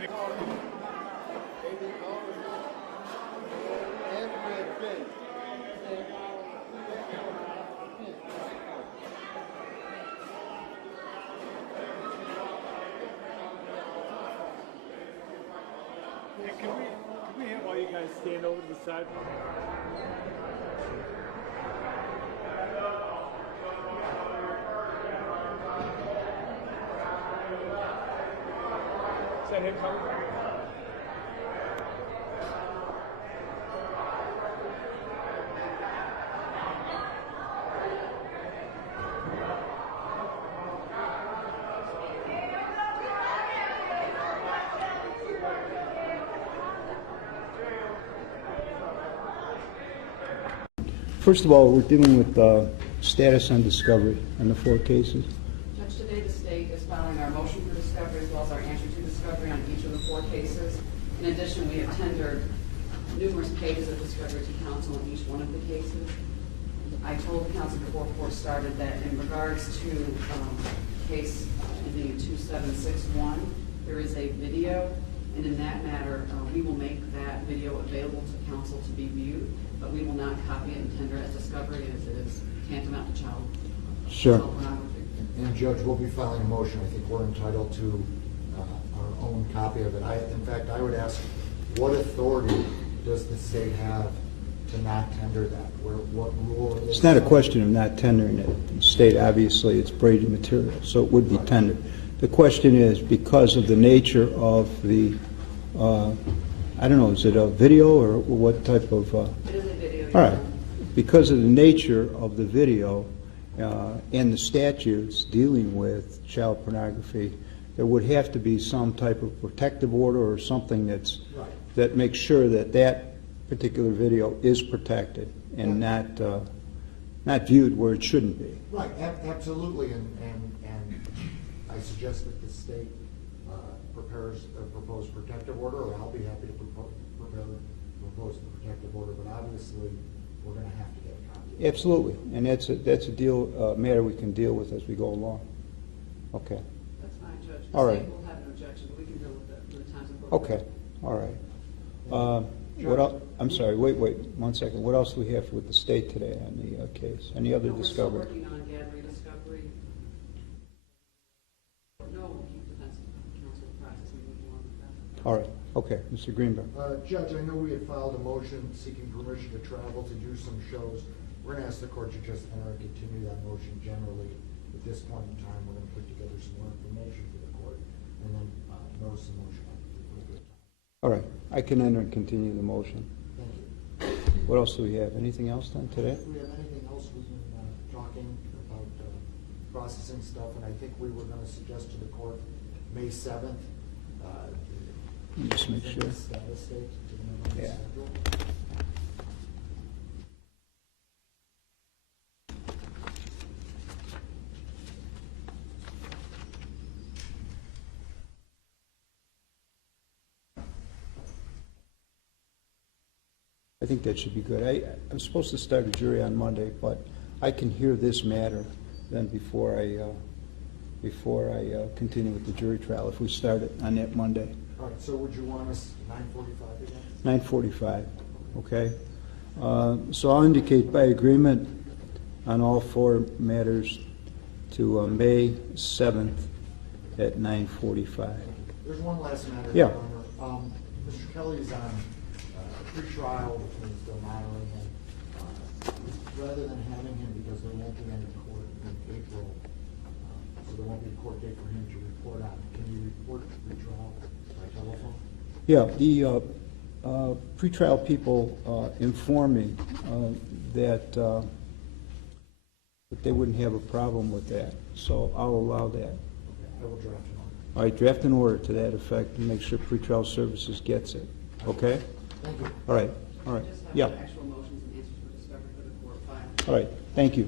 Can we have all you guys stand over to the side? Is that head covered? First of all, we're dealing with status on discovery on the 4 cases. Judge, today the state is filing our motion for discovery as well as our answer to discovery on each of the 4 cases. In addition, we have tendered numerous pages of discovery to counsel on each one of the cases. I told counsel before court started that in regards to case ending in 2761, there is a video, and in that matter, we will make that video available to counsel to be viewed, but we will not copy it and tender it as discovery as it is tantamount to child pornography. And Judge, we'll be filing a motion. I think we're entitled to our own copy of it. In fact, I would ask, what authority does the state have to not tender that? What rule is It's not a question of not tendering it. The state, obviously, it's Brady material, so it would be tendered. The question is, because of the nature of the, I don't know, is it a video or what type of? It is a video. All right. Because of the nature of the video and the statutes dealing with child pornography, there would have to be some type of protective order or something that makes sure that that particular video is protected and not viewed where it shouldn't be. Right, absolutely, and I suggest that the state prepares a proposed protective order, or I'll be happy to propose the protective order, but obviously we're going to have to get a copy. Absolutely, and that's a matter we can deal with as we go along. Okay. That's fine, Judge. All The right. state will have an objection, but we can deal with it for the times of Okay. All right. What else? I'm sorry. Wait 1 second. What else do we have with the state today on the case? Any other discovery? We're still working on gathering discovery. No, we'll keep defense counsel practicing moving on with that. All right. Okay. Mr. Greenberg. Judge, I know we had filed a motion seeking permission to travel to do some shows. We're going to ask the court to just enter and continue that motion generally. At this point in time, we're going to put together some more information for the court and then notice the motion. All right. I can enter and continue the motion. Thank you. What else do we have? Anything else done today? Do we have anything else? We've been talking about processing stuff, and I think we were going to suggest to the court May 7th. Just make sure. Status date to the Yeah. schedule. I think that should be good. I'm supposed to start a jury on Monday, but I can hear this matter then before I continue with the jury trial if we start it on that Monday. All right, so would you want us 9:45 again? 9:45, okay? So I'll indicate by agreement on all 4 matters to May 7th at 9:45. There's one last matter, Yeah. Your Honor. Mr. Kelly's on pre-trial, which means they're monitoring him. Rather than having him, because there won't be any court in April, so there won't be a court date for him to report on. Can you report pre-trial by telephone? Yeah, the pretrial people informed me that they wouldn't have a problem with that, so I'll allow that. Okay, I will draft an order. All right, draft an order to that effect and make sure pretrial services gets it, okay? Thank you. All right, all right, Just have yeah, the actual motions and answers for discovery for the court file. all right, thank you.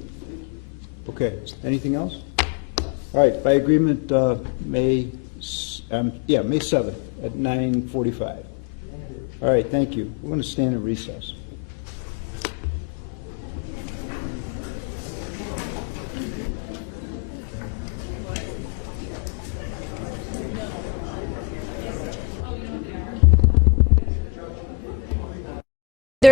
Okay, anything else? All right, by agreement, May 7th at 9:45. All right, thank you. We're going to stand in recess.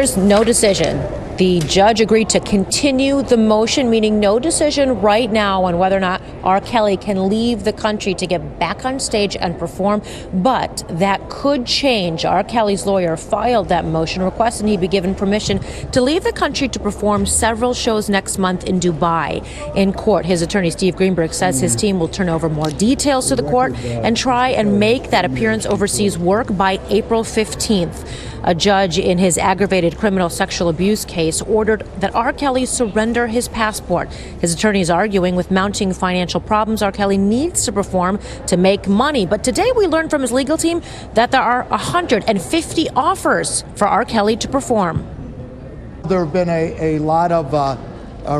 lawyers, no decision. The judge agreed to continue the motion, meaning no decision right now on whether or not R. Kelly can leave the country to get back on stage and perform. But that could change. R. Kelly's lawyer filed that motion requesting he be given permission to leave the country to perform several shows next month in Dubai. In court, his attorney Steve Greenberg says his team will turn over more details to the court and try and make that appearance overseas work by April 15th. A judge in his aggravated criminal sexual abuse case ordered that R. Kelly surrender his passport. His attorney is arguing with mounting financial problems, R. Kelly needs to perform to make money. But today we learned from his legal team that there are 150 offers for R. Kelly to perform. There have been a lot of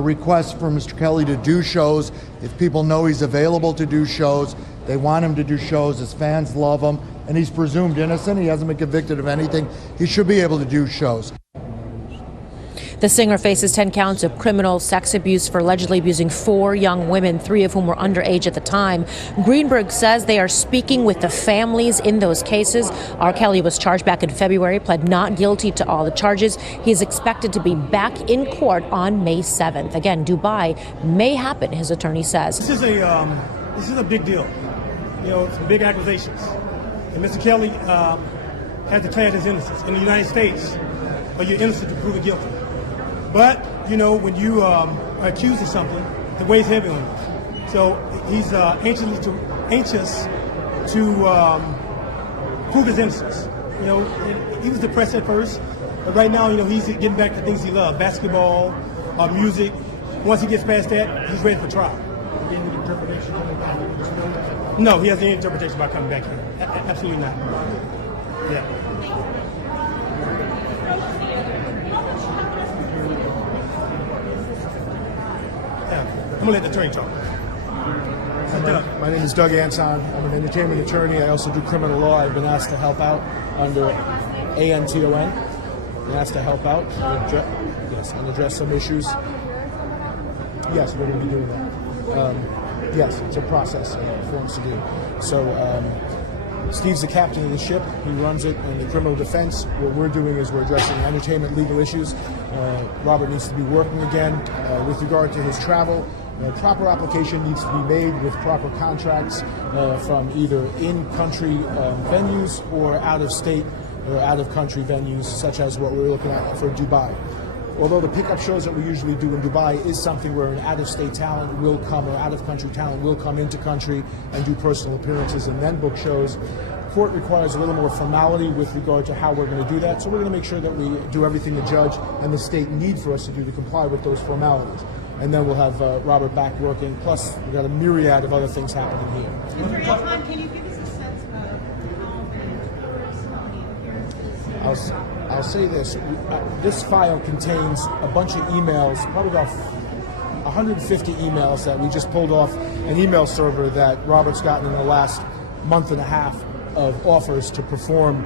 requests for Mr. Kelly to do shows. If people know he's available to do shows, they want him to do shows. His fans love him, and he's presumed innocent. He hasn't been convicted of anything. He should be able to do shows. The singer faces 10 counts of criminal sex abuse for allegedly abusing 4 young women, 3 of whom were underage at the time. Greenberg says they are speaking with the families in those cases. R. Kelly was charged back in February, pled not guilty to all the charges. He is expected to be back in court on May 7th. Again, Dubai may happen, his attorney says. This is a big deal. You know, some big accusations. And Mr. Kelly has declared his innocence. In the United States, you're innocent to prove guilty. But, you know, when you are accused of something, the weight's heavy on you. So he's anxious to prove his innocence. You know, he was depressed at first, but right now, you know, he's getting back to things he loves, basketball, music. Once he gets past that, he's ready for trial. No, he hasn't any interpretation about coming back here. Absolutely not. Yeah. I'm going to let the attorney talk. My name is Doug Anson. I'm an entertainment attorney. I also do criminal law. I've been asked to help out under ANTON. Been asked to help out and address some issues. Yes, we're going to be doing that. Yes, it's a process for us to do. So Steve's the captain of the ship. He runs it in the criminal defense. What we're doing is we're addressing entertainment legal issues. Robert needs to be working again. With regard to his travel, proper application needs to be made with proper contracts from either in-country venues or out-of-state or out-of-country venues, such as what we're looking at for Dubai. Although the pickup shows that we usually do in Dubai is something where an out-of-state talent will come, or out-of-country talent will come into country and do personal appearances and then book shows. Court requires a little more formality with regard to how we're going to do that, so we're going to make sure that we do everything the judge and the state need for us to do to comply with those formalities. And then we'll have Robert back working, plus we've got a myriad of other things happening here. In real time, can you give us a sense of how many tourists, how many appearances? I'll say this. This file contains a bunch of emails, probably about 150 emails that we just pulled off an email server that Robert's gotten in the last month and a half of offers to perform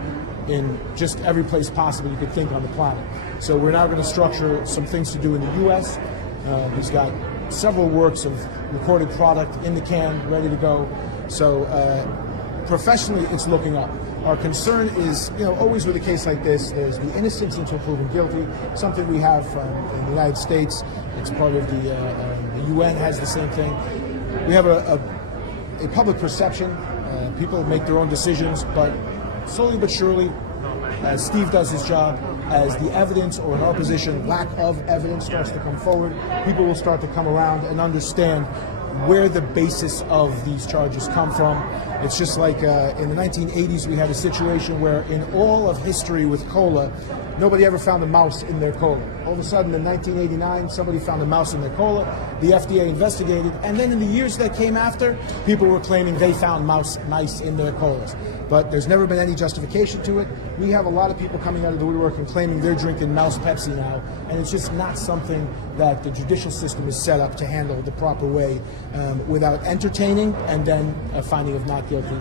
in just every place possible you could think on the planet. So we're now going to structure some things to do in the U.S. He's got several works of recorded product in the can, ready to go. So professionally, it's looking up. Our concern is, you know, always with a case like this, there's the innocence until proven guilty, something we have in the United States. It's part of the UN has the same thing. We have a public perception. People make their own decisions, but slowly but surely, as Steve does his job, as the evidence, or in our position, lack of evidence starts to come forward, people will start to come around and understand where the basis of these charges come from. It's just like in the 1980s, we had a situation where in all of history with cola, nobody ever found a mouse in their cola. All of a sudden, in 1989, somebody found a mouse in their cola. The FDA investigated, and then in the years that came after, people were claiming they found mice in their colas. But there's never been any justification to it. We have a lot of people coming out of the woodwork and claiming they're drinking mouse Pepsi now, and it's just not something that the judicial system is set up to handle the proper way without entertaining and then a finding of not guilty.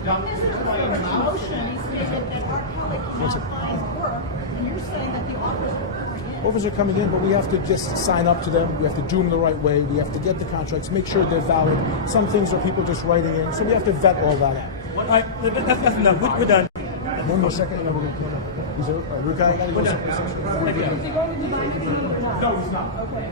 Offers are coming in, but we have to just sign up to them. We have to do them the right way. We have to get the contracts, make sure they're valid. Some things are people just writing in, so we have to vet all that out. All right, that's enough. We're done. One more second, and then we're going to He's a Rukai guy? No, he's not. Okay.